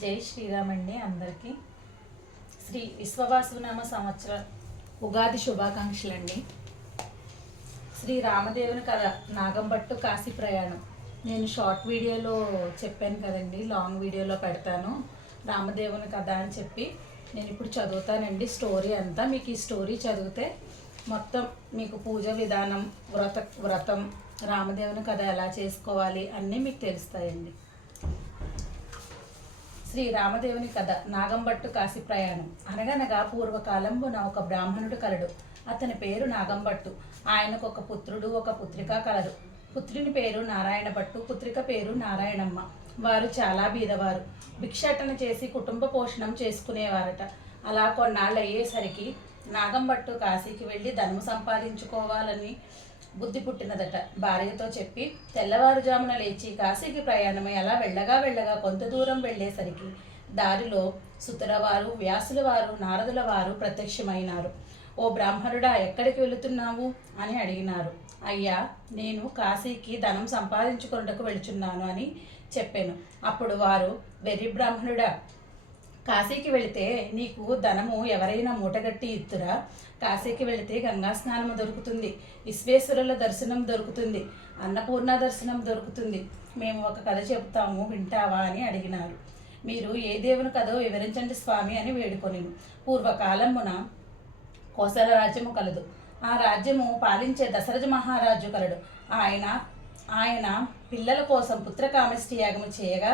జై శ్రీరామ్ అండి అందరికీ. శ్రీ విశ్వవాసునామ సంవత్సర ఉగాది శుభాకాంక్షలు అండి శ్రీ రామదేవుని కథ నాగంబట్టు కాశీ ప్రయాణం. నేను షార్ట్ వీడియోలో చెప్పాను కదండి లాంగ్ వీడియోలో పెడతాను. రామదేవుని కథ అని చెప్పి నేను ఇప్పుడు చదువుతానండి స్టోరీ అంతా. మీకు ఈ స్టోరీ చదివితే మొత్తం మీకు పూజ విధానం వ్రత వ్రతం రామదేవుని కథ ఎలా చేసుకోవాలి అన్నీ మీకు తెలుస్తాయండి. శ్రీ రామదేవుని కథ నాగంబట్టు కాశీ ప్రయాణం. అనగనగా పూర్వకాలంబున ఒక బ్రాహ్మణుడు కలడు. అతని పేరు నాగంబట్టు. ఆయనకు ఒక పుత్రుడు ఒక పుత్రిక కలరు పుత్రుని పేరు నారాయణ భట్టు పుత్రిక పేరు నారాయణమ్మ. వారు చాలా బీదవారు. భిక్షాటన చేసి కుటుంబ పోషణం చేసుకునేవారట. అలా కొన్నాళ్ళు అయ్యేసరికి నాగంబట్టు కాశీకి వెళ్ళి ధనము సంపాదించుకోవాలని బుద్ధి పుట్టినదట. భార్యతో చెప్పి తెల్లవారుజామున లేచి కాశీకి ప్రయాణమై అలా వెళ్ళగా వెళ్ళగా కొంత దూరం వెళ్ళేసరికి దారిలో సుతరవారు వ్యాసుల వారు నారదుల వారు ప్రత్యక్షమైనారు. ఓ బ్రాహ్మణుడా ఎక్కడికి వెళుతున్నావు? అని అడిగినారు. అయ్యా నేను కాశీకి ధనం సంపాదించుకున్నటకు వెళుచున్నాను అని చెప్పాను. అప్పుడు వారు వెర్రి బ్రాహ్మణుడా కాశీకి వెళితే నీకు ధనము ఎవరైనా మూటగట్టి ఇత్తురా? కాశీకి వెళితే గంగా స్నానము దొరుకుతుంది విశ్వేశ్వరుల దర్శనం దొరుకుతుంది అన్నపూర్ణ దర్శనం దొరుకుతుంది. మేము ఒక కథ చెప్తాము వింటావా అని అడిగినారు. మీరు ఏ దేవుని కథో వివరించండి స్వామి అని వేడుకొని పూర్వకాలమున కోసల రాజ్యము కలదు. ఆ రాజ్యము పాలించే దశరథ మహారాజు కలడు. ఆయన ఆయన పిల్లల కోసం పుత్రకామష్టి యాగము చేయగా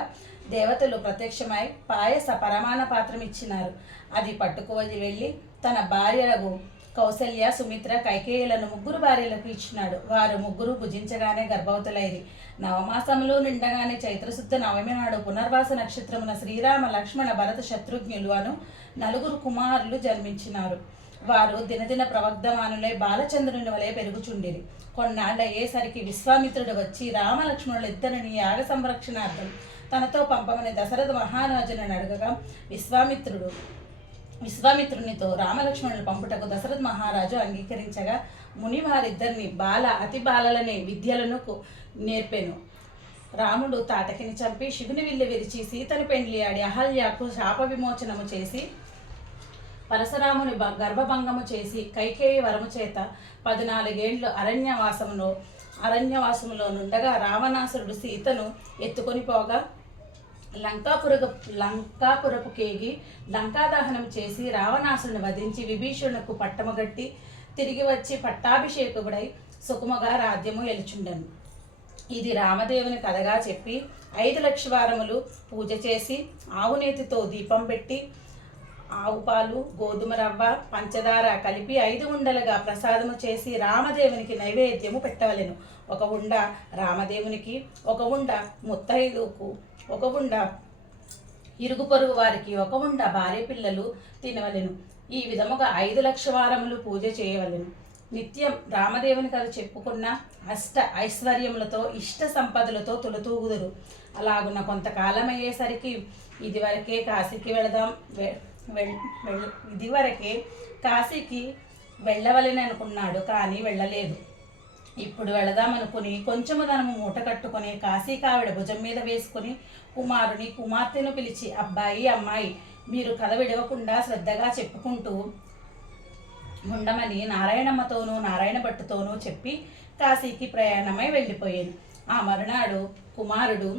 దేవతలు ప్రత్యక్షమై పాయస పరమాణ పాత్రం ఇచ్చినారు అది పట్టుకువది వెళ్ళి తన భార్యలకు కౌసల్య సుమిత్ర కైకేయులను ముగ్గురు భార్యలకు ఇచ్చినాడు. వారు ముగ్గురు భుజించగానే గర్భవతులైరి. నవమాసములు నిండగానే చైత్రశుద్ధ నవమి నాడు పునర్వాస నక్షత్రమున శ్రీరామ లక్ష్మణ భరత శత్రుఘ్నులు అను నలుగురు కుమారులు జన్మించినారు. వారు దినదిన ప్రవగ్ధమానులై బాలచంద్రుని వలె పెరుగుచుండిరి. కొన్నాళ్ళు అయ్యేసరికి విశ్వామిత్రుడు వచ్చి రామలక్ష్మణులు ఇద్దరిని యాగ సంరక్షణార్థం తనతో పంపమని దశరథ మహారాజును అడగగా విశ్వామిత్రుడు విశ్వామిత్రునితో రామలక్ష్మణులు పంపుటకు దశరథ మహారాజు అంగీకరించగా ముని వారిద్దరిని బాల అతి బాలలనే విద్యలను కు- నేర్పెను. రాముడు తాటకిని చంపి శివుని విల్లు విరిచి సీతను పెండ్లి ఆడి అహల్యకు శాప విమోచనము చేసి పరశురాముని గర్భభంగము చేసి కైకేయి వరము చేత పద్నాలుగేండ్లు అరణ్యవాసములో అరణ్యవాసములో నుండగా రావణాసురుడు సీతను ఎత్తుకొని పోగా లంకాపురపు లంకాపురపు కేగి లంకాదహనం చేసి రావణాసుని వధించి విభీషణునకు పట్టమగట్టి తిరిగి వచ్చి పట్టాభిషేకుడై సుకుమగా రాజ్యము ఎలుచుండెను. ఇది రామదేవుని కథగా చెప్పి ఐదు లక్ష వారములు పూజ చేసి ఆవునేతితో దీపం పెట్టి ఆవు పాలు గోధుమ రవ్వ పంచదార కలిపి ఐదు ఉండలుగా ప్రసాదము చేసి రామదేవునికి నైవేద్యము పెట్టవలెను. ఒక ఉండ రామదేవునికి ఒక ఉండ ముత్తైదుకు ఒక ఉండ ఇరుగు పొరుగు వారికి ఒక ఉండ భార్య పిల్లలు తినవలెను. ఈ విధముగా ఐదు లక్ష వారములు పూజ చేయవలెను. నిత్యం రామదేవుని కథ చెప్పుకున్న అష్ట ఐశ్వర్యములతో ఇష్ట సంపదలతో తొలతూగుదురు. అలాగున్న కొంతకాలం అయ్యేసరికి ఇదివరకే కాశీకి వెళదాం వె- ఇదివరకే కాశీకి వెళ్ళవలని అనుకున్నాడు కానీ వెళ్ళలేదు. ఇప్పుడు వెళదామనుకుని కొంచెము ధనము మూట కట్టుకొని కాశీ కావిడ భుజం మీద వేసుకుని కుమారుని కుమార్తెను పిలిచి అబ్బాయి అమ్మాయి మీరు కథ విడవకుండా శ్రద్ధగా చెప్పుకుంటూ ఉండమని నారాయణమ్మతోనూ నారాయణ భట్టుతోనూ చెప్పి కాశీకి ప్రయాణమై వెళ్ళిపోయాను. ఆ మరునాడు కుమారుడు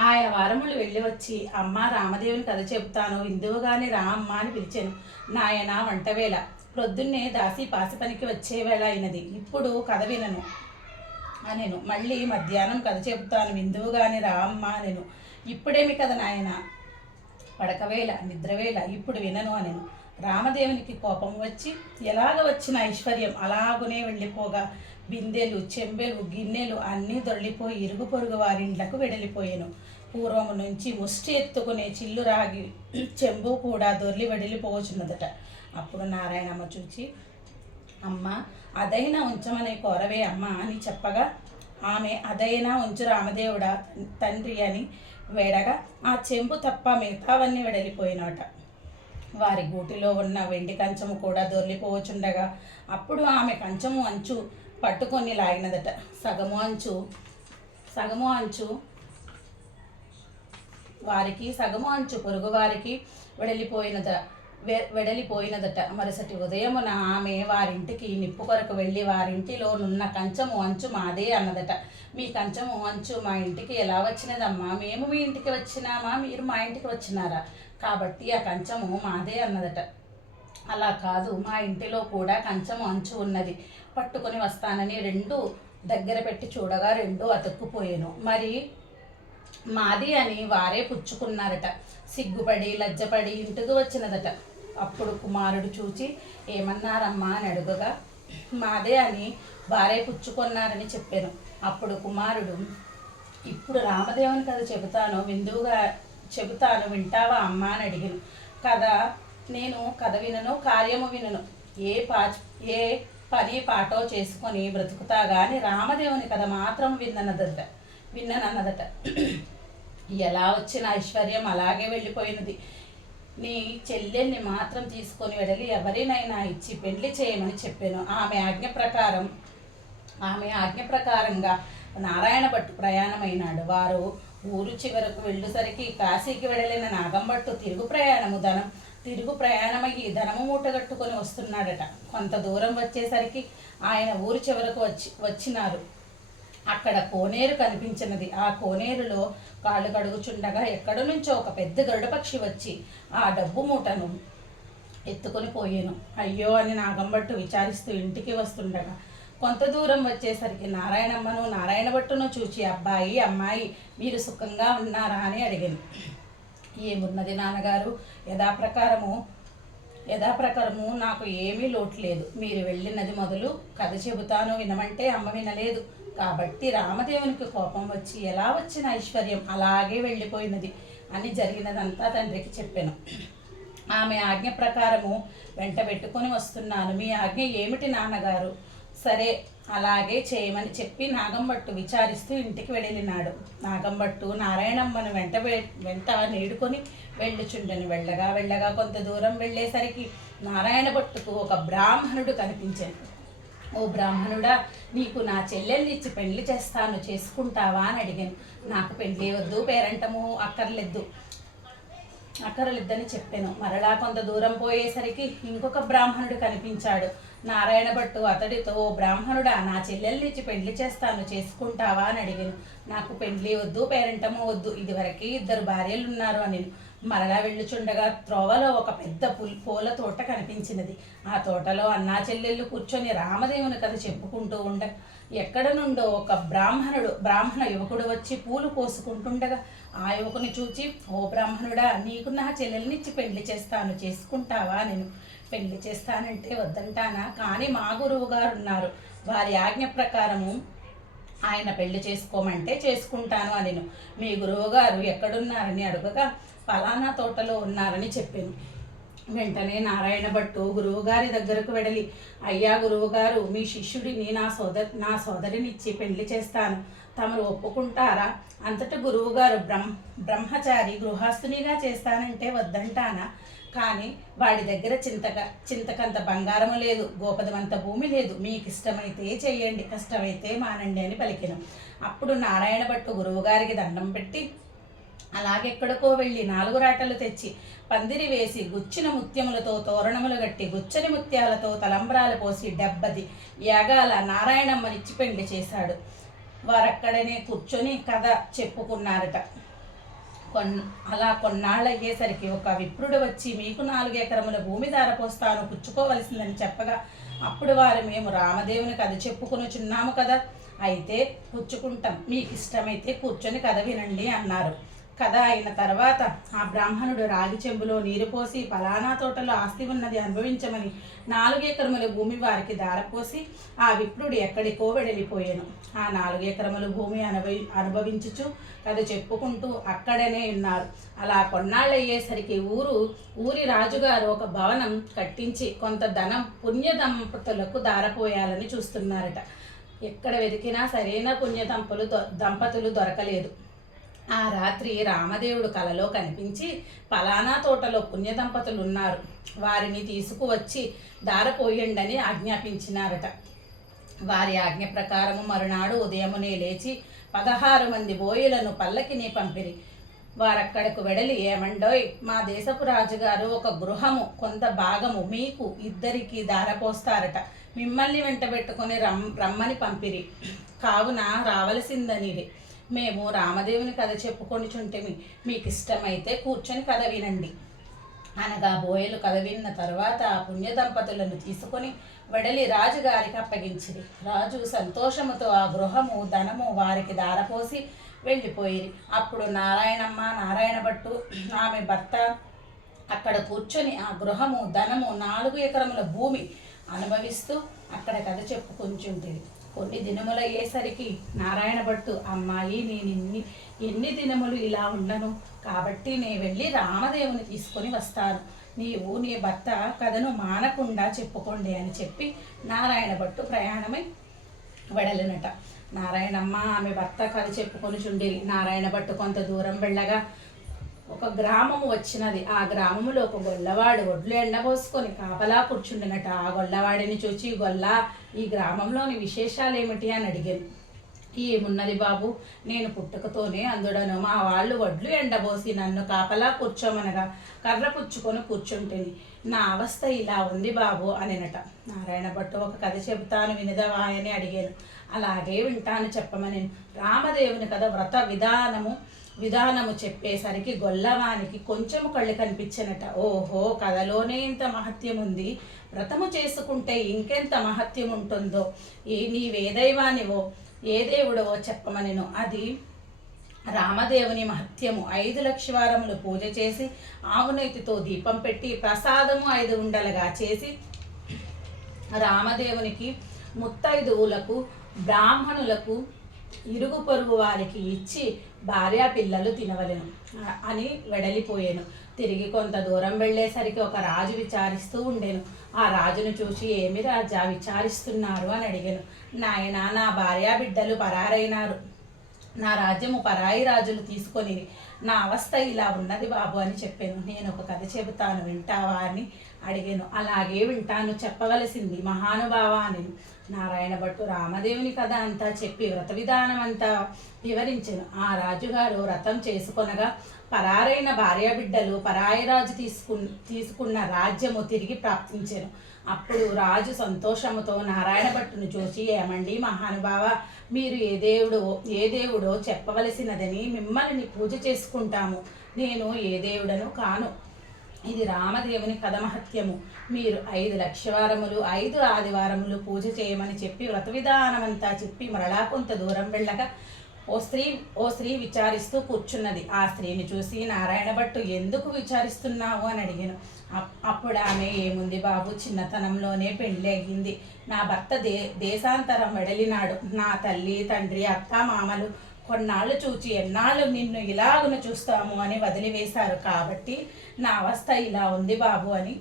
ఆయా వారములు వెళ్ళి వచ్చి అమ్మ రామదేవుని కథ చెబుతాను విందువుగానే రా అమ్మ అని పిలిచాను. నాయన వంటవేళ ప్రొద్దున్నే దాసి పాసి పనికి వచ్చే వేళ అయినది. ఇప్పుడు కథ వినను. అనేను. మళ్ళీ మధ్యాహ్నం కథ చెబుతాను. విందువుగానే రా అమ్మ నేను ఇప్పుడేమి కథ నాయన. పడకవేళ నిద్రవేళ ఇప్పుడు వినను అనెను. రామదేవునికి కోపం వచ్చి ఎలాగ వచ్చిన ఐశ్వర్యం? అలాగునే వెళ్ళిపోగా. బిందెలు చెంబెలు గిన్నెలు అన్నీ దొల్లిపోయి ఇరుగు పొరుగు వారిండ్లకు వెడలిపోయాను. పూర్వము నుంచి ముష్టి ఎత్తుకునే చిల్లు రాగి చెంబు కూడా దొర్లి వెడలిపోవచ్చున్నదట అప్పుడు నారాయణమ్మ చూచి అమ్మ అదైనా ఉంచమనే కోరవే అమ్మ అని చెప్పగా ఆమె అదైనా ఉంచు రామదేవుడా తండ్రి అని వేడగా ఆ చెంబు తప్ప మిగతావన్నీ వెడలిపోయినట. వారి గూటిలో ఉన్న వెండి కంచము కూడా దొర్లిపోవచుండగా అప్పుడు ఆమె కంచము అంచు పట్టుకొని లాగినదట. సగము అంచు సగము అంచు వారికి సగము అంచు పొరుగు వారికి వెడలిపోయినద వెడలిపోయినదట మరుసటి ఉదయమున ఆమె వారింటికి నిప్పు కొరకు వెళ్ళి వారింటిలో నున్న కంచము అంచు మాదే అన్నదట. మీ కంచము అంచు మా ఇంటికి ఎలా వచ్చినదమ్మా? మేము మీ ఇంటికి వచ్చినామా? మీరు మా ఇంటికి వచ్చినారా? కాబట్టి ఆ కంచము మాదే అన్నదట. అలా కాదు మా ఇంటిలో కూడా కంచము అంచు ఉన్నది. పట్టుకొని వస్తానని రెండు దగ్గర పెట్టి చూడగా రెండు అతుక్కుపోయాను. మరి మాది అని వారే పుచ్చుకున్నారట. సిగ్గుపడి లజ్జపడి ఇంటికి వచ్చినదట. అప్పుడు కుమారుడు చూచి ఏమన్నారమ్మా? అని అడుగగా మాదే అని భార్య పుచ్చుకున్నారని చెప్పాను. అప్పుడు కుమారుడు ఇప్పుడు రామదేవుని కథ చెబుతాను విందువుగా చెబుతాను వింటావా అమ్మా? అని అడిగాను. కథ నేను కథ వినను కార్యము వినను. ఏ పా ఏ పని పాటో చేసుకొని బ్రతుకుతా గాని రామదేవుని కథ మాత్రం విన్ననదట విన్ననన్నదట. ఎలా వచ్చిన ఐశ్వర్యం అలాగే వెళ్ళిపోయినది. నీ చెల్లెల్ని మాత్రం తీసుకొని వెడలి ఎవరినైనా ఇచ్చి పెళ్ళి చేయమని చెప్పాను. ఆమె ఆజ్ఞ ప్రకారం ఆమె ఆజ్ఞ ప్రకారంగా నారాయణ భట్టు ప్రయాణమైనాడు. వారు ఊరు చివరకు వెళ్ళేసరికి కాశీకి వెళ్ళలేని నాగంభట్టు తిరుగు ప్రయాణము ధనం తిరుగు ప్రయాణమయ్యి ధనము మూటగట్టుకొని వస్తున్నాడట. కొంత దూరం వచ్చేసరికి ఆయన ఊరు చివరకు వచ్చి వచ్చినారు. అక్కడ కోనేరు కనిపించినది. ఆ కోనేరులో కాళ్ళు కడుగుచుండగా ఎక్కడి నుంచో ఒక పెద్ద గరుడ పక్షి వచ్చి ఆ డబ్బు మూటను ఎత్తుకొని పోయాను. అయ్యో అని నాగంబట్టు విచారిస్తూ ఇంటికి వస్తుండగా కొంత దూరం వచ్చేసరికి నారాయణమ్మను నారాయణ భట్టును చూచి అబ్బాయి అమ్మాయి మీరు సుఖంగా ఉన్నారా? అని అడిగాను. ఏమున్నది నాన్నగారు? యథాప్రకారము యథాప్రకారము నాకు ఏమీ లోటు లేదు. మీరు వెళ్ళినది మొదలు కథ చెబుతాను వినమంటే అమ్మ వినలేదు. కాబట్టి రామదేవునికి కోపం వచ్చి ఎలా వచ్చిన ఐశ్వర్యం? అలాగే వెళ్ళిపోయినది. అని జరిగినదంతా తండ్రికి చెప్పాను. ఆమె ఆజ్ఞ ప్రకారము వెంట పెట్టుకొని వస్తున్నాను. మీ ఆజ్ఞ ఏమిటి నాన్నగారు? సరే అలాగే చేయమని చెప్పి నాగంబట్టు విచారిస్తూ ఇంటికి వెళ్ళినాడు. నాగంబట్టు నారాయణమ్మను వెంట వెంట నేడుకొని వెళ్ళుచుండెను. వెళ్ళగా వెళ్ళగా కొంత దూరం వెళ్ళేసరికి నారాయణ భట్టుకు ఒక బ్రాహ్మణుడు కనిపించాను ఓ బ్రాహ్మణుడా నీకు నా చెల్లెల్ని ఇచ్చి పెళ్ళి చేస్తాను చేసుకుంటావా అని అడిగాను. నాకు పెళ్ళి వద్దు పేరంటము అక్కర్లేదు. అక్కరలిద్దని చెప్పాను. మరలా కొంత దూరం పోయేసరికి ఇంకొక బ్రాహ్మణుడు కనిపించాడు. నారాయణ భట్టు అతడితో "ఓ బ్రాహ్మణుడా నా చెల్లెల్నిచ్చి పెండ్లి చేస్తాను చేసుకుంటావా? అని అడిగాను. నాకు పెండ్లి వద్దు పేరెంటము వద్దు. ఇదివరకే ఇద్దరు భార్యలు ఉన్నారు అని మరలా వెళ్ళుచుండగా త్రోవలో ఒక పెద్ద పుల్ పూల తోట కనిపించినది. ఆ తోటలో అన్నా చెల్లెళ్ళు కూర్చొని రామదేవుని కథ చెప్పుకుంటూ ఉండ ఎక్కడ నుండో ఒక బ్రాహ్మణుడు బ్రాహ్మణ యువకుడు వచ్చి పూలు కోసుకుంటుండగా ఆ యువకుని చూచి ఓ బ్రాహ్మణుడా నీకు నా చెల్లెల్నిచ్చి పెళ్ళి చేస్తాను చేసుకుంటావా? నేను పెళ్ళి చేస్తానంటే వద్దంటానా? కానీ మా గురువు గారు ఉన్నారు. వారి ఆజ్ఞ ప్రకారము ఆయన పెళ్ళి చేసుకోమంటే చేసుకుంటాను అని మీ గురువుగారు ఎక్కడున్నారని అడగగా ఫలానా తోటలో ఉన్నారని చెప్పింది వెంటనే నారాయణ భట్టు గురువుగారి దగ్గరకు వెడలి అయ్యా గురువుగారు మీ శిష్యుడిని నా సోదరి నా సోదరినిచ్చి పెళ్ళి చేస్తాను. తమరు ఒప్పుకుంటారా? అంతట గురువుగారు బ్రహ్మ బ్రహ్మచారి గృహస్థునిగా చేస్తానంటే వద్దంటానా? కానీ వాడి దగ్గర చింతక చింతకంత బంగారము లేదు గోపదమంత భూమి లేదు. మీకు ఇష్టమైతే చేయండి కష్టమైతే మానండి అని పలికిన. అప్పుడు నారాయణ భట్టు గురువుగారికి దండం పెట్టి అలాగెక్కడికో వెళ్ళి నాలుగు రాటలు తెచ్చి పందిరి వేసి గుచ్చిన ముత్యములతో తోరణములు గట్టి గుచ్చని ముత్యాలతో తలంబ్రాలు పోసి డెబ్బది యాగాల నారాయణమ్మనిచ్చి పెళ్ళి చేశాడు. వారక్కడనే కూర్చొని కథ చెప్పుకున్నారట. కొన్ అలా కొన్నాళ్ళు అయ్యేసరికి ఒక విప్రుడు వచ్చి మీకు నాలుగు ఎకరముల భూమి దారపోస్తాను పుచ్చుకోవలసిందని చెప్పగా అప్పుడు వారు మేము రామదేవుని కథ చెప్పుకుని చున్నాము కదా. అయితే పుచ్చుకుంటాం మీకు ఇష్టమైతే కూర్చొని కథ వినండి అన్నారు. కథ అయిన తర్వాత ఆ బ్రాహ్మణుడు రాగి చెంబులో నీరు పోసి ఫలానా తోటలో ఆస్తి ఉన్నది అనుభవించమని నాలుగేకరముల భూమి వారికి దారపోసి ఆ విప్రుడు ఎక్కడికో వెడలిపోయాను ఆ నాలుగేకరముల భూమి అనుభవి అనుభవించుచు కథ చెప్పుకుంటూ అక్కడనే ఉన్నారు అలా కొన్నాళ్ళయ్యేసరికి ఊరు ఊరి రాజుగారు ఒక భవనం కట్టించి కొంత ధనం పుణ్య దంపతులకు దారపోయాలని చూస్తున్నారట. ఎక్కడ వెతికినా సరైన పుణ్య దంపలు దొ- దంపతులు దొరకలేదు. ఆ రాత్రి రామదేవుడు కలలో కనిపించి పలానా తోటలో పుణ్య దంపతులు ఉన్నారు వారిని తీసుకువచ్చి దారపోయండని ఆజ్ఞాపించినారట. వారి ఆజ్ఞ ప్రకారము మరునాడు ఉదయమునే లేచి పదహారు మంది బోయిలను పల్లకిని పంపిరి. వారక్కడకు వెడలి ఏమండోయ్ మా దేశపు రాజుగారు ఒక గృహము కొంత భాగము మీకు ఇద్దరికి దారపోస్తారట. మిమ్మల్ని వెంటబెట్టుకొని రమ్ రమ్మని పంపిరి. కావున రావలసిందనిది. మేము రామదేవుని కథ చెప్పుకొని చుంటిమి మీకు ఇష్టమైతే కూర్చొని కథ వినండి. అనగా బోయలు కథ విన్న తర్వాత ఆ పుణ్య దంపతులను తీసుకొని వెడలి రాజుగారికి అప్పగించింది రాజు సంతోషముతో ఆ గృహము ధనము వారికి దారపోసి వెళ్ళిపోయి అప్పుడు నారాయణమ్మ నారాయణ భట్టు ఆమె భర్త అక్కడ కూర్చొని ఆ గృహము ధనము నాలుగు ఎకరముల భూమి అనుభవిస్తూ అక్కడ కథ చెప్పుకుంటుంటుంది కొన్ని దినములు అయ్యేసరికి నారాయణ భట్టు అమ్మాయి నేను ఇన్ని ఎన్ని దినములు ఇలా ఉండను. కాబట్టి నేను వెళ్ళి రామదేవుని తీసుకొని వస్తాను. నీవు నీ భర్త కథను మానకుండా చెప్పుకోండి అని చెప్పి నారాయణ భట్టు ప్రయాణమై వెడలినట. నారాయణమ్మ ఆమె భర్త కథ చెప్పుకొని చుండిరి. నారాయణ భట్టు కొంత దూరం వెళ్ళగా ఒక గ్రామము వచ్చినది. ఆ గ్రామములో ఒక గొల్లవాడు ఒడ్లు ఎండబోసుకొని కాపలా కూర్చుండినట. ఆ గొల్లవాడిని చూచి గొల్ల ఈ గ్రామంలోని విశేషాలు ఏమిటి? అని అడిగాను. ఏమున్నది బాబు? నేను పుట్టుకతోనే అందుడను. మా వాళ్ళు వడ్లు ఎండబోసి నన్ను కాపలా కూర్చోమనగా కర్ర పుచ్చుకొని కూర్చుంటేని. నా అవస్థ ఇలా ఉంది బాబు అనినట. నారాయణ భట్టు ఒక కథ చెబుతాను వినదవా? అని అడిగాను. అలాగే వింటాను చెప్పమని రామదేవుని కథ వ్రత విధానము విధానము చెప్పేసరికి గొల్లవానికి కొంచెము కళ్ళు కనిపించనట. ఓహో కథలోనే ఇంత మహత్యం ఉంది వ్రతము చేసుకుంటే ఇంకెంత మహత్యం ఉంటుందో ఈ నీవేదైవానివో ఏ దేవుడవో చెప్పమనెను. అది రామదేవుని మహత్యము. ఐదు లక్షవారములు పూజ చేసి ఆవునైతితో దీపం పెట్టి ప్రసాదము ఐదు ఉండలుగా చేసి రామదేవునికి ముత్తైదువులకు బ్రాహ్మణులకు ఇరుగు పొరుగు వారికి ఇచ్చి భార్య పిల్లలు తినవలెను. అని వెడలిపోయాను. తిరిగి కొంత దూరం వెళ్ళేసరికి ఒక రాజు విచారిస్తూ ఉండేను. ఆ రాజును చూసి ఏమి రాజా విచారిస్తున్నారు అని అడిగాను. నాయన నా భార్యా బిడ్డలు పరారైనారు. నా రాజ్యము పరాయి రాజులు తీసుకొని నా అవస్థ ఇలా ఉన్నది బాబు అని చెప్పాను. నేను ఒక కథ చెబుతాను. వింటావా అని అడిగాను. అలాగే వింటాను. చెప్పవలసింది మహానుభావ అని. నారాయణ భట్టు రామదేవుని కథ అంతా చెప్పి వ్రత విధానం అంతా వివరించను. ఆ రాజుగారు వ్రతం చేసుకొనగా పరారైన భార్య బిడ్డలు పరాయి రాజు తీసుకు తీసుకున్న రాజ్యము తిరిగి ప్రాప్తించాను. అప్పుడు రాజు సంతోషముతో నారాయణ భట్టును చూసి ఏమండి మహానుభావ మీరు ఏ దేవుడో ఏ దేవుడో చెప్పవలసినదని మిమ్మల్ని పూజ చేసుకుంటాము. నేను ఏ దేవుడను కాను. ఇది రామదేవుని కథ మహత్యము మీరు ఐదు లక్షవారములు ఐదు ఆదివారములు పూజ చేయమని చెప్పి వ్రత విధానమంతా చెప్పి మరలా కొంత దూరం వెళ్ళగా ఓ స్త్రీ ఓ స్త్రీ విచారిస్తూ కూర్చున్నది. ఆ స్త్రీని చూసి నారాయణ భట్టు ఎందుకు విచారిస్తున్నావు? అని అడిగాను. అప్- అప్పుడు ఆమె ఏముంది బాబు చిన్నతనంలోనే పెళ్ళి అయ్యింది నా భర్త దే దేశాంతరం వెడలినాడు. నా తల్లి తండ్రి అత్త మామలు కొన్నాళ్ళు చూచి ఎన్నాళ్ళు నిన్ను ఇలాగున చూస్తాము అని వదిలివేశారు. కాబట్టి నా అవస్థ ఇలా ఉంది బాబు అని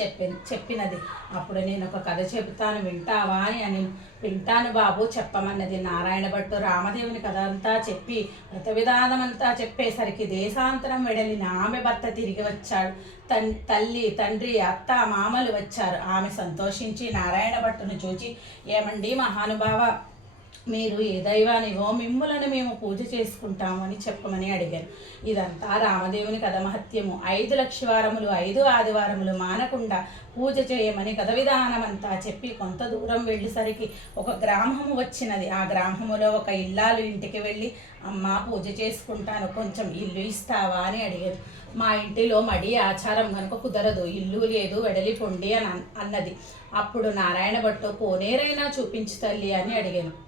చెప్పి చెప్పినది. అప్పుడు నేను ఒక కథ చెబుతాను. వింటావా అని అని వింటాను బాబు. చెప్పమన్నది నారాయణ భట్టు రామదేవుని కథ అంతా చెప్పి వ్రత విధానం అంతా చెప్పేసరికి దేశాంతరం వెడలిన ఆమె భర్త తిరిగి వచ్చాడు. తన్ తల్లి తండ్రి అత్త మామలు వచ్చారు. ఆమె సంతోషించి నారాయణ భట్టును చూచి ఏమండి మహానుభావ మీరు ఏ దైవానివో మిమ్ములను మేము పూజ చేసుకుంటామని చెప్పమని అడిగాను. ఇదంతా రామదేవుని కథ మహత్యము. ఐదు లక్షవారములు ఐదు ఆదివారములు మానకుండా పూజ చేయమని కథ విధానమంతా చెప్పి కొంత దూరం వెళ్ళేసరికి ఒక గ్రామము వచ్చినది. ఆ గ్రామములో ఒక ఇల్లాలు ఇంటికి వెళ్ళి అమ్మ పూజ చేసుకుంటాను కొంచెం ఇల్లు ఇస్తావా? అని అడిగాను మా ఇంటిలో మడి ఆచారం కనుక కుదరదు ఇల్లు లేదు వెడలి పొండి అని అన్నది. అప్పుడు నారాయణ భట్టు కోనేరైనా చూపించు తల్లి అని అడిగాను.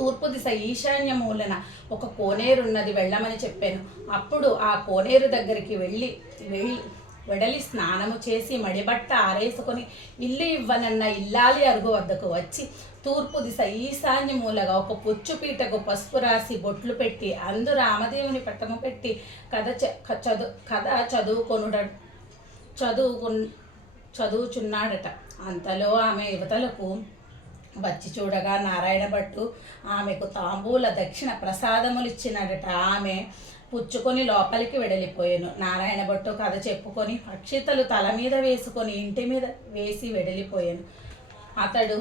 తూర్పు దిశ ఈశాన్య మూలన ఒక కోనేరు ఉన్నది వెళ్ళమని చెప్పాను. అప్పుడు ఆ కోనేరు దగ్గరికి వెళ్ళి వెళ్ళి వెడలి స్నానము చేసి మడిబట్ట ఆరేసుకొని ఇల్లు ఇవ్వనన్న ఇల్లాలి అరుగు వద్దకు వచ్చి తూర్పు దిశ ఈశాన్య మూలగా ఒక పుచ్చుపీటకు పసుపు రాసి బొట్లు పెట్టి అందు రామదేవుని పట్టము పెట్టి కథ చదు చదువు కథ చదువుకొనుడ చదువుకు చదువుచున్నాడట. అంతలో ఆమె యువతలకు వచ్చి చూడగా నారాయణ భట్టు ఆమెకు తాంబూల దక్షిణ ప్రసాదములిచ్చినడట ఆమె పుచ్చుకొని లోపలికి వెడలిపోయాను. నారాయణ భట్టు కథ చెప్పుకొని అక్షితలు తల మీద వేసుకొని ఇంటి మీద వేసి వెడలిపోయాను. అతడు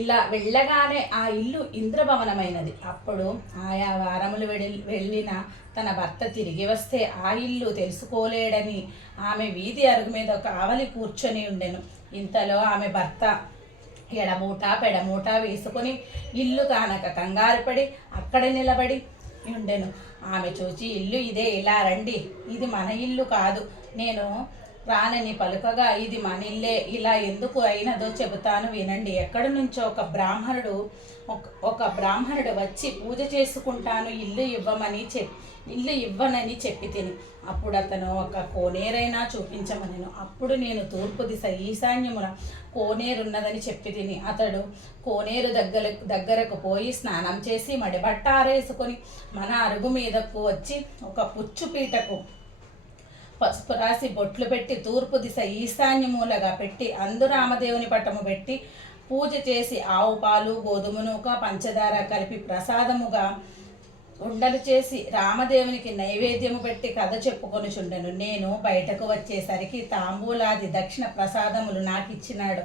ఇలా వెళ్ళగానే ఆ ఇల్లు ఇంద్రభవనమైనది. అప్పుడు ఆయా వారములు వెడి వెళ్ళిన తన భర్త తిరిగి వస్తే ఆ ఇల్లు తెలుసుకోలేడని ఆమె వీధి అరుగు మీద కావలి కూర్చొని ఉండెను. ఇంతలో ఆమె భర్త ఎడమూట పెడమూట వేసుకొని ఇల్లు కానక కంగారు పడి అక్కడ నిలబడి ఉండెను. ఆమె చూచి ఇల్లు ఇదే ఇలా రండి. ఇది మన ఇల్లు కాదు. నేను రానని పలుకగా ఇది మన ఇల్లే. ఇలా ఎందుకు అయినదో చెబుతాను వినండి. ఎక్కడి నుంచో ఒక బ్రాహ్మణుడు ఒక బ్రాహ్మణుడు వచ్చి పూజ చేసుకుంటాను. ఇల్లు ఇవ్వమని చెప్ ఇల్లు ఇవ్వనని చెప్పి తిని అప్పుడు అతను ఒక కోనేరైనా చూపించమనెను అప్పుడు నేను తూర్పు దిశ ఈశాన్యమున కోనేరున్నదని చెప్పి తిని అతడు కోనేరు దగ్గర దగ్గరకు పోయి స్నానం చేసి మడిబట్ట ఆరేసుకొని మన అరుగు మీదకు వచ్చి ఒక పుచ్చు పీటకు పసుపు రాసి బొట్లు పెట్టి తూర్పు దిశ ఈశాన్యమూలగా పెట్టి అందు రామదేవుని పటము పెట్టి పూజ చేసి ఆవు పాలు గోధుమ నూక పంచదార కలిపి ప్రసాదముగా ఉండలు చేసి రామదేవునికి నైవేద్యము పెట్టి కథ చెప్పుకొనిచుండెను. నేను బయటకు వచ్చేసరికి తాంబూలాది దక్షిణ ప్రసాదములు నాకు ఇచ్చినాడు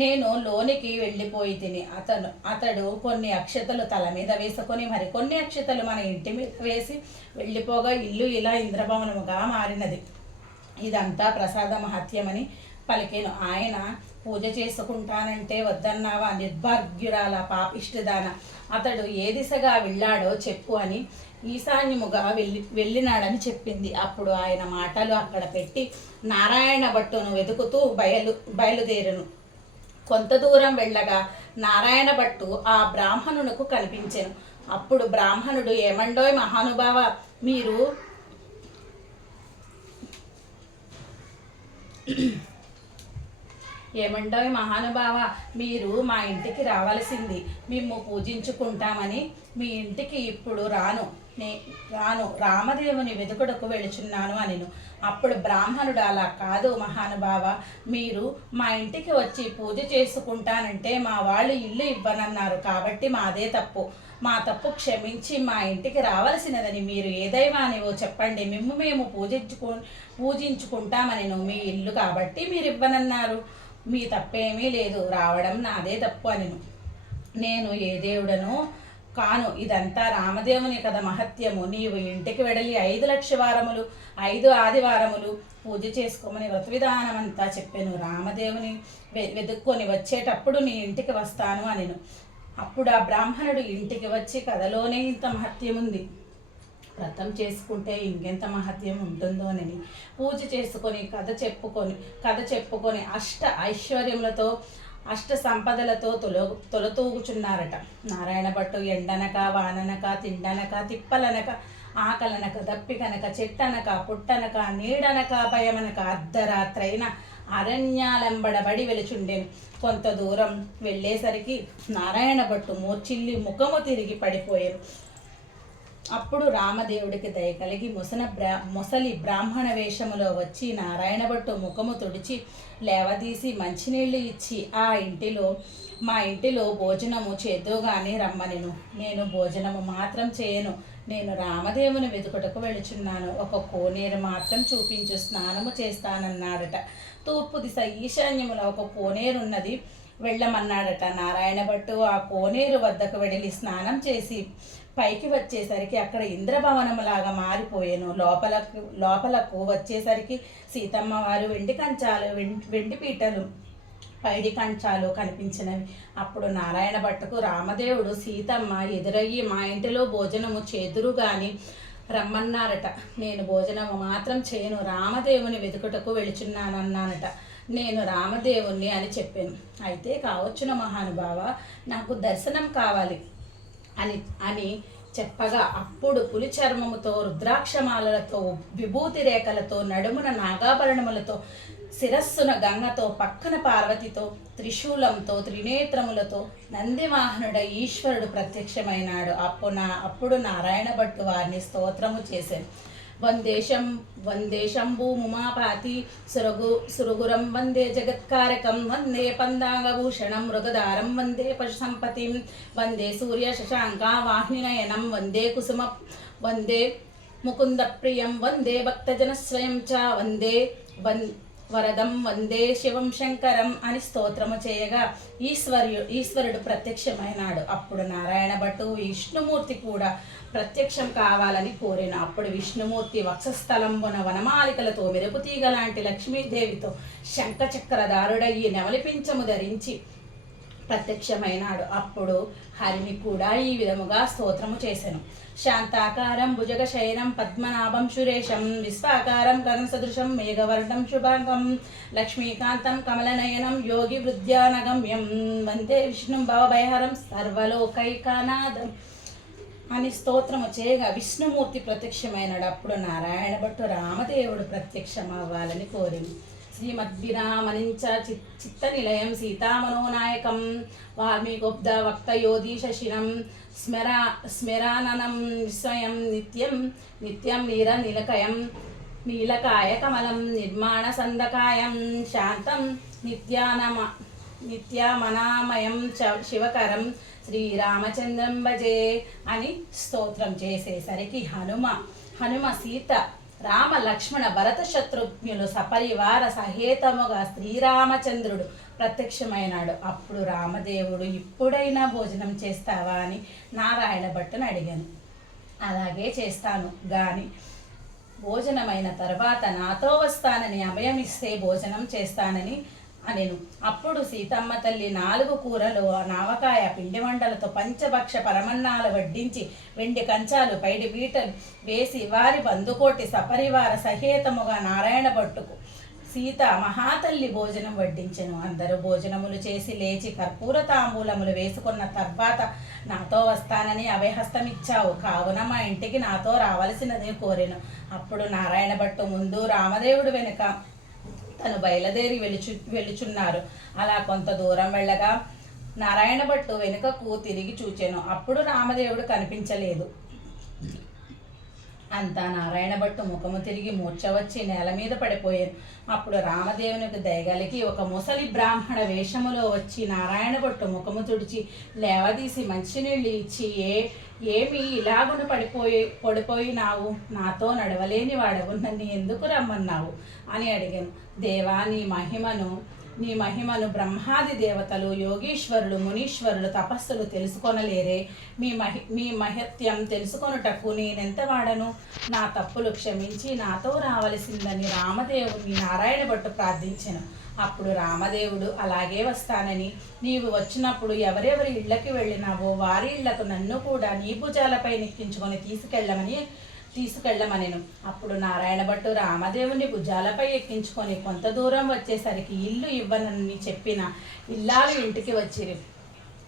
నేను లోనికి వెళ్ళిపోయి తిని అతను అతడు కొన్ని అక్షతలు తల మీద వేసుకొని మరి కొన్ని అక్షతలు మన ఇంటి మీద వేసి వెళ్ళిపోగా ఇల్లు ఇలా ఇంద్రభవనముగా మారినది. ఇదంతా ప్రసాద మహత్యమని పలికేను ఆయన పూజ చేసుకుంటానంటే వద్దన్నావా? నిర్భాగ్యురాల పాపిష్టిదాన? అతడు ఏ దిశగా వెళ్ళాడో చెప్పు అని ఈశాన్యముగా వెళ్ళి వెళ్ళినాడని చెప్పింది. అప్పుడు ఆయన మాటలు అక్కడ పెట్టి నారాయణ భట్టును వెతుకుతూ బయలు బయలుదేరును. కొంత దూరం వెళ్ళగా నారాయణ భట్టు ఆ బ్రాహ్మణునకు కనిపించాను. అప్పుడు బ్రాహ్మణుడు ఏమండోయ్ మహానుభావ మీరు ఏమంటావు మహానుభావ? మీరు మా ఇంటికి రావాల్సింది మేము పూజించుకుంటామని. మీ ఇంటికి ఇప్పుడు రాను. నే రాను. రామదేవుని వెతుకుడకు వెళుచున్నాను అనిను. అప్పుడు బ్రాహ్మణుడు అలా కాదు మహానుభావ. మీరు మా ఇంటికి వచ్చి పూజ చేసుకుంటానంటే మా వాళ్ళు ఇల్లు ఇవ్వనన్నారు కాబట్టి మాదే తప్పు. మా తప్పు క్షమించి మా ఇంటికి రావాల్సినదని మీరు ఏ దైవానివో చెప్పండి. మేము మేము పూజించుకు పూజించుకుంటామని మీ ఇల్లు కాబట్టి మీరు ఇవ్వనన్నారు. మీ తప్పేమీ లేదు. రావడం నాదే తప్పు అనిను. నేను ఏ దేవుడను కాను. ఇదంతా రామదేవుని కథ మహత్యము. నీవు ఇంటికి వెడలి ఐదు లక్ష వారములు ఐదు ఆదివారములు పూజ చేసుకోమని వ్రత విధానం అంతా చెప్పాను. రామదేవుని వె వెతుక్కొని వచ్చేటప్పుడు నీ ఇంటికి వస్తాను అనిను. అప్పుడు ఆ బ్రాహ్మణుడు ఇంటికి వచ్చి కథలోనే ఇంత మహత్యం ఉంది వ్రతం చేసుకుంటే ఇంకెంత మహత్యం ఉంటుందోనని పూజ చేసుకొని కథ చెప్పుకొని కథ చెప్పుకొని అష్ట ఐశ్వర్యములతో అష్ట సంపదలతో తొల తొలతూగుచున్నారట. నారాయణ భట్టు ఎండనక వాననక తిండనక తిప్పలనక ఆకలనక దప్పికనక చెట్టనక పుట్టనక నీడనక భయమనక అర్ధరాత్రైన అరణ్యాలంబడబడి వెలుచుండేను. కొంత దూరం వెళ్ళేసరికి నారాయణ భట్టు మూర్చిల్లి ముఖము తిరిగి పడిపోయారు అప్పుడు రామదేవుడికి దయ కలిగి ముసన బ్రా ముసలి బ్రాహ్మణ వేషములో వచ్చి నారాయణ భట్టు ముఖము తుడిచి లేవదీసి మంచినీళ్ళు ఇచ్చి ఆ ఇంటిలో మా ఇంటిలో భోజనము చేదుగానే రమ్మనెను. నేను భోజనము మాత్రం చేయను. నేను రామదేవుని వెతుకుటకు వెళుచున్నాను. ఒక కోనేరు మాత్రం చూపించు స్నానము చేస్తానన్నాడట. తూర్పు దిశ ఈశాన్యములో ఒక కోనేరున్నది వెళ్ళమన్నాడట. నారాయణ భట్టు ఆ కోనేరు వద్దకు వెళ్ళి స్నానం చేసి పైకి వచ్చేసరికి అక్కడ ఇంద్రభవనములాగా మారిపోయాను. లోపలకు లోపలకు వచ్చేసరికి సీతమ్మ వారు వెండి కంచాలు వెం- వెండి పీటలు పైడి కంచాలు కనిపించినవి. అప్పుడు నారాయణ భట్టుకు రామదేవుడు సీతమ్మ ఎదురయ్యి మా ఇంటిలో భోజనము చేదురు గాని రమ్మన్నారట. నేను భోజనము మాత్రం చేయను. రామదేవుని వెతుకుటకు వెళుచున్నానన్నానట. నేను రామదేవుణ్ణి అని చెప్పాను. అయితే కావచ్చున మహానుభావ నాకు దర్శనం కావాలి. అని అని చెప్పగా అప్పుడు పులి చర్మముతో రుద్రాక్షమాలలతో విభూతి రేఖలతో నడుమున నాగాభరణములతో శిరస్సున గంగతో పక్కన పార్వతితో త్రిశూలంతో త్రినేత్రములతో నందివాహనుడ ఈశ్వరుడు ప్రత్యక్షమైనాడు. అప్పుడు నా అప్పుడు నారాయణ భట్టు వారిని స్తోత్రము చేశాను. వందేశం వందే శంభూముమాపాతి సురగు సురగురం వందే జగత్కారకం వందే పందాంగభూషణం మృగదారం వందే పశుసంపతిం వందే సూర్య శశాంకా వాహినయనం వందే కుసుమ వందే ముకుంద ప్రియం వందే భక్తజన స్వయం చ వందే వన్ వరదం వందే శివం శంకరం అని స్తోత్రము చేయగా ఈశ్వర్యు ఈశ్వరుడు ప్రత్యక్షమైనాడు. అప్పుడు నారాయణ భట్టు విష్ణుమూర్తి కూడా ప్రత్యక్షం కావాలని కోరిన. అప్పుడు విష్ణుమూర్తి వక్షస్థలంబున వనమాలికలతో మెరుపు తీగ లాంటి లక్ష్మీదేవితో శంఖచక్రధారుడయ్యి నెమలిపించము ధరించి ప్రత్యక్షమైనాడు. అప్పుడు హరిని కూడా ఈ విధముగా స్తోత్రము చేశాను శాంతాకారం భుజగ శయనం పద్మనాభం సురేశం విశ్వాకారం గగన సదృశం మేఘవర్ణం శుభాంగం లక్ష్మీకాంతం కమలనయనం యోగి వృద్ధ్యానగమ్యం వందే విష్ణుం భవభయహరం సర్వలోకైకానాథం అని స్తోత్రము చేయగా విష్ణుమూర్తి ప్రత్యక్షమైనాడు. అప్పుడు నారాయణ భట్టు రామదేవుడు ప్రత్యక్షమవ్వాలని కోరింది. శ్రీమద్విరామనించ చిత్ చిత్త నిలయం సీతామనోనాయకం వాల్మీకొబ్ద వక్త స్మెరా స్మెరాననం స్వయం నిత్యం నిత్యం నీర నిలకయం నీలకాయ కమలం నిర్మాణ సందకాయం శాంతం నిత్యానమ నిత్యమనామయం చ శివకరం శ్రీరామచంద్రం భజే అని స్తోత్రం చేసేసరికి హనుమ హనుమ సీత రామ లక్ష్మణ భరత శత్రుఘ్నులు సపరివార సహేతముగా శ్రీరామచంద్రుడు ప్రత్యక్షమైనాడు. అప్పుడు రామదేవుడు ఇప్పుడైనా భోజనం చేస్తావా? అని నారాయణ భట్టును అడిగాను. అలాగే చేస్తాను. గాని భోజనమైన తర్వాత నాతో వస్తానని అభయమిస్తే భోజనం చేస్తానని అనెను. అప్పుడు సీతమ్మ తల్లి నాలుగు కూరలు నావకాయ పిండి వంటలతో పంచభక్ష పరమన్నాలు వడ్డించి వెండి కంచాలు పైడి పీటలు వేసి వారి బంధుకోటి సపరివార సహేతముగా నారాయణ భట్టుకు సీత మహాతల్లి భోజనం వడ్డించెను. అందరూ భోజనములు చేసి లేచి కర్పూర తాంబూలములు వేసుకున్న తర్వాత నాతో వస్తానని అభయహస్తమిచ్చావు. కావున మా ఇంటికి నాతో రావలసినదే కోరెను. అప్పుడు నారాయణ భట్టు ముందు రామదేవుడు వెనుక తను బయలుదేరి వెలుచు వెలుచున్నారు. అలా కొంత దూరం వెళ్ళగా నారాయణ భట్టు వెనుకకు తిరిగి చూచాను. అప్పుడు రామదేవుడు కనిపించలేదు. అంతా నారాయణ భట్టు ముఖము తిరిగి మూర్చవచ్చి నేల మీద పడిపోయాను. అప్పుడు రామదేవునికి దయగలిగి ఒక ముసలి బ్రాహ్మణ వేషములో వచ్చి నారాయణ భట్టు ముఖము తుడిచి లేవదీసి మంచినీళ్ళు ఇచ్చి ఏ ఏమి ఇలాగున పడిపోయి పడిపోయినావు. నాతో నడవలేని వాడవు నన్ను ఎందుకు రమ్మన్నావు? అని అడిగాను. దేవా నీ మహిమను నీ మహిమను బ్రహ్మాది దేవతలు యోగీశ్వరులు మునీశ్వరులు తపస్సులు తెలుసుకొనలేరే. మీ మహి మీ మహత్యం తెలుసుకొనుటకు నేనెంత వాడను? నా తప్పులు క్షమించి నాతో రావలసిందని రామదేవుని నారాయణ భట్టు ప్రార్థించెను. అప్పుడు రామదేవుడు అలాగే వస్తానని. నీవు వచ్చినప్పుడు ఎవరెవరి ఇళ్ళకి వెళ్ళినావో వారి ఇళ్ళకు నన్ను కూడా నీ భుజాలపై నెక్కించుకొని తీసుకెళ్ళమని తీసుకెళ్ళమనెను. అప్పుడు నారాయణ భట్టు రామదేవుని భుజాలపై ఎక్కించుకొని కొంత దూరం వచ్చేసరికి ఇల్లు ఇవ్వనని చెప్పిన ఇల్లాలు ఇంటికి వచ్చిరి.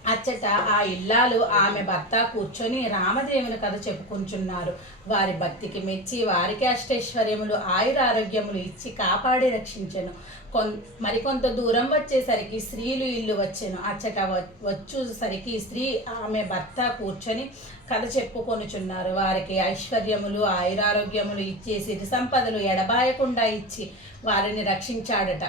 అచ్చట ఆ ఇల్లాలు ఆమె భర్త కూర్చొని రామదేవుని కథ చెప్పుకుంటున్నారు. వారి భక్తికి మెచ్చి వారికి అష్టైశ్వర్యములు ఆయురారోగ్యములు ఇచ్చి కాపాడి రక్షించను. కొన్ మరికొంత దూరం వచ్చేసరికి స్త్రీలు ఇల్లు వచ్చాను. అచ్చట వ- వచ్చేసరికి స్త్రీ ఆమె భర్త కూర్చొని కథ చెప్పుకొనుచున్నారు. వారికి ఐశ్వర్యములు ఆయురారోగ్యములు ఇచ్చి సిరి సంపదలు ఎడబాయకుండా ఇచ్చి వారిని రక్షించాడట.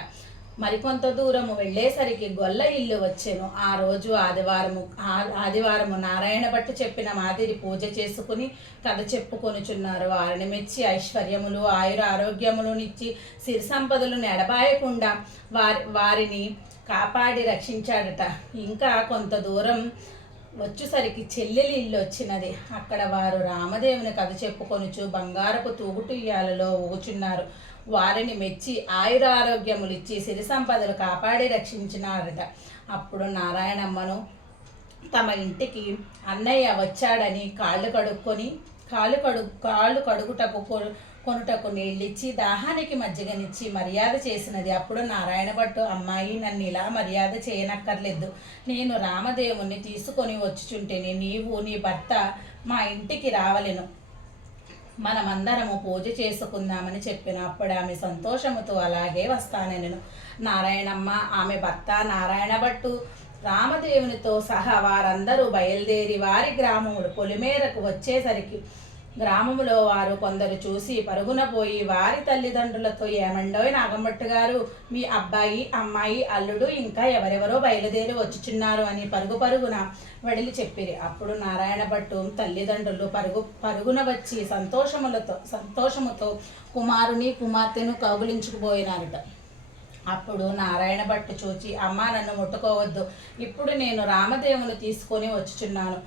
మరికొంత దూరము వెళ్ళేసరికి గొల్ల ఇల్లు వచ్చెను. ఆ రోజు ఆదివారము ఆ- ఆదివారము నారాయణ భట్టు చెప్పిన మాదిరి పూజ చేసుకుని కథ చెప్పుకొనుచున్నారు. వారిని మెచ్చి ఐశ్వర్యములు ఆయుర ఆరోగ్యములనిచ్చి సిరి సంపదలు నెడబాయకుండా వారి వారిని కాపాడి రక్షించాడట. ఇంకా కొంత దూరం వచ్చేసరికి చెల్లెలి ఇల్లు వచ్చినది. అక్కడ వారు రామదేవుని కథ చెప్పుకొనుచు బంగారపు తూగుటుయ్యాలలో ఊగుచున్నారు. వారిని మెచ్చి ఆయురారోగ్యములు ఇచ్చి సిరి సంపదలు కాపాడి రక్షించినారట. అప్పుడు నారాయణమ్మను తమ ఇంటికి అన్నయ్య వచ్చాడని కాళ్ళు కడుక్కొని కాళ్ళు కడు కాళ్ళు కడుగుటకు కొ- కొనుటకు నీళ్ళిచ్చి దాహానికి మజ్జిగనిచ్చి మర్యాద చేసినది. అప్పుడు నారాయణ భట్టు అమ్మాయి నన్ను ఇలా మర్యాద చేయనక్కర్లేదు. నేను రామదేవుణ్ణి తీసుకొని వచ్చుచుంటేనే నీవు నీ భర్త మా ఇంటికి రావలెను. మనమందరము పూజ చేసుకుందామని చెప్పిన అప్పుడు ఆమె సంతోషముతో అలాగే వస్తానెను నారాయణమ్మ ఆమె భర్త నారాయణ భట్టు రామదేవునితో సహా వారందరూ బయలుదేరి వారి గ్రామములు పొలిమేరకు వచ్చేసరికి గ్రామంలో వారు కొందరు చూసి పరుగున పోయి వారి తల్లిదండ్రులతో ఏమండోయ్ నాగమ్మట్టు గారు మీ అబ్బాయి అమ్మాయి అల్లుడు ఇంకా ఎవరెవరో బయలుదేరి వచ్చుచున్నారు అని పరుగు పరుగున వడిలి చెప్పిరి. అప్పుడు నారాయణ భట్టు తల్లిదండ్రులు పరుగు పరుగున వచ్చి సంతోషములతో సంతోషముతో కుమారుని కుమార్తెను కౌగులించుకుపోయినారట అప్పుడు నారాయణ భట్టు చూచి అమ్మ నన్ను ముట్టుకోవద్దు. ఇప్పుడు నేను రామదేవుని తీసుకొని వచ్చుచున్నాను.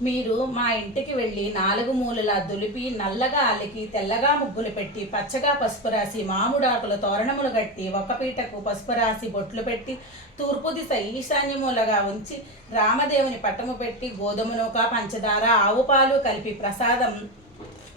మీరు మా ఇంటికి వెళ్ళి నాలుగు మూలలా దులిపి నల్లగా అలికి తెల్లగా ముగ్గులు పెట్టి పచ్చగా పసుపు రాసి మామిడాకుల తోరణములు కట్టి ఒక పీటకు పసుపు రాసి బొట్లు పెట్టి తూర్పు దిశ ఈశాన్యమూలగా ఉంచి రామదేవుని పట్టము పెట్టి గోధుమ నూక పంచదార ఆవు పాలు కలిపి ప్రసాదం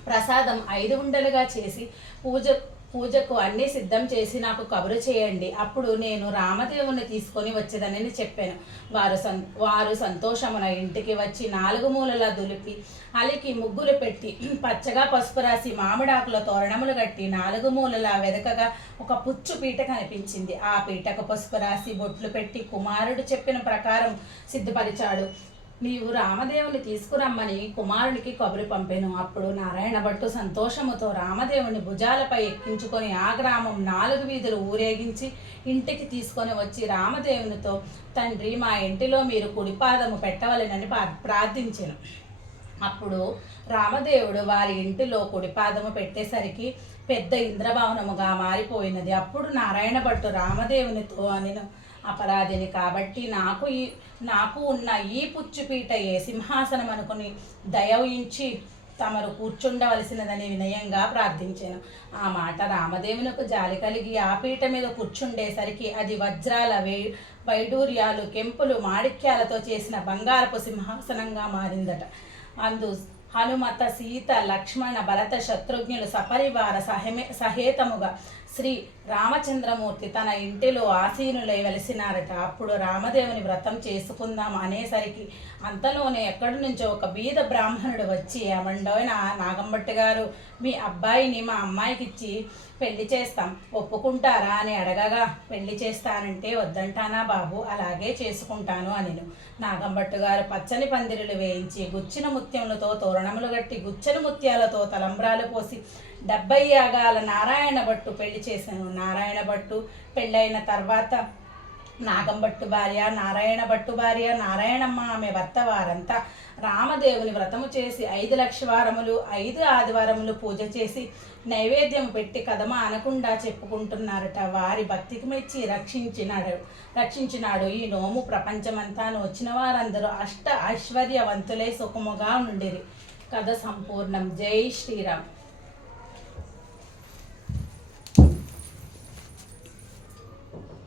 ప్రసాదం ఐదు ఉండలుగా చేసి పూజ పూజకు అన్నీ సిద్ధం చేసి నాకు కబురు చేయండి. అప్పుడు నేను రామదేవుని తీసుకొని వచ్చేదనని చెప్పాను. వారు సం వారు సంతోషమున ఇంటికి వచ్చి నాలుగు మూలల దులిపి అలికి ముగ్గులు పెట్టి పచ్చగా పసుపు రాసి మామిడాకుల తోరణములు కట్టి నాలుగు మూలల వెదకగా ఒక పుచ్చు పీట కనిపించింది. ఆ పీటకు పసుపు రాసి బొట్లు పెట్టి కుమారుడు చెప్పిన ప్రకారం సిద్ధపరిచాడు. నీవు రామదేవుని తీసుకురమ్మని కుమారునికి కబురు పంపాను. అప్పుడు నారాయణ భట్టు సంతోషముతో రామదేవుని భుజాలపై ఎక్కించుకొని ఆ గ్రామం నాలుగు వీధులు ఊరేగించి ఇంటికి తీసుకొని వచ్చి రామదేవునితో తండ్రి మా ఇంటిలో మీరు కుడిపాదము పెట్టవలెనని ప్రార్థించాను. అప్పుడు రామదేవుడు వారి ఇంటిలో కుడిపాదము పెట్టేసరికి పెద్ద ఇంద్రభవనముగా మారిపోయినది. అప్పుడు నారాయణ భట్టు రామదేవునితో నేను అపరాధిని కాబట్టి నాకు ఈ నాకు ఉన్న ఈ పుచ్చుపీటయే సింహాసనం అనుకుని దయవించి తమరు కూర్చుండవలసినదని వినయంగా ప్రార్థించాను. ఆ మాట రామదేవునకు జాలి కలిగి ఆ పీట మీద కూర్చుండేసరికి అది వజ్రాల వే వైడూర్యాలు కెంపులు మాణిక్యాలతో చేసిన బంగారపు సింహాసనంగా మారిందట. అందు హనుమత సీత లక్ష్మణ భరత శత్రుఘ్నులు సపరివార సహమే సహేతముగా శ్రీ రామచంద్రమూర్తి తన ఇంటిలో ఆసీనులై వెలిసినారట. అప్పుడు రామదేవుని వ్రతం చేసుకుందాం అనేసరికి అంతలోనే ఎక్కడి నుంచో ఒక బీద బ్రాహ్మణుడు వచ్చి ఏమండోయ్ నా గారు మీ అబ్బాయిని మా అమ్మాయికి ఇచ్చి పెళ్ళి చేస్తాం. ఒప్పుకుంటారా? అని అడగగా పెళ్ళి చేస్తానంటే వద్దంటానా బాబు? అలాగే చేసుకుంటాను అనిను. నాగంభట్టు గారు పచ్చని పందిరులు వేయించి గుచ్చిన ముత్యములతో తోరణములు గట్టి గుచ్చని ముత్యాలతో తలంబ్రాలు పోసి డెబ్బై యాగాల నారాయణ భట్టు పెళ్ళి చేశాను. నారాయణ భట్టు పెళ్ళైన తర్వాత నాగంభట్టు భార్య నారాయణ భట్టు భార్య నారాయణమ్మ ఆమె భర్త వారంతా రామదేవుని వ్రతము చేసి ఐదు లక్ష వారములు ఐదు ఆదివారములు పూజ చేసి నైవేద్యం పెట్టి కథమ అనకుండా చెప్పుకుంటున్నారట. వారి భక్తికి మెచ్చి రక్షించినాడు. రక్షించినాడు. ఈ నోము ప్రపంచమంతా వచ్చిన వారందరూ అష్ట ఐశ్వర్యవంతులై సుఖముగా ఉండిరి. కథ సంపూర్ణం. జై శ్రీరామ్.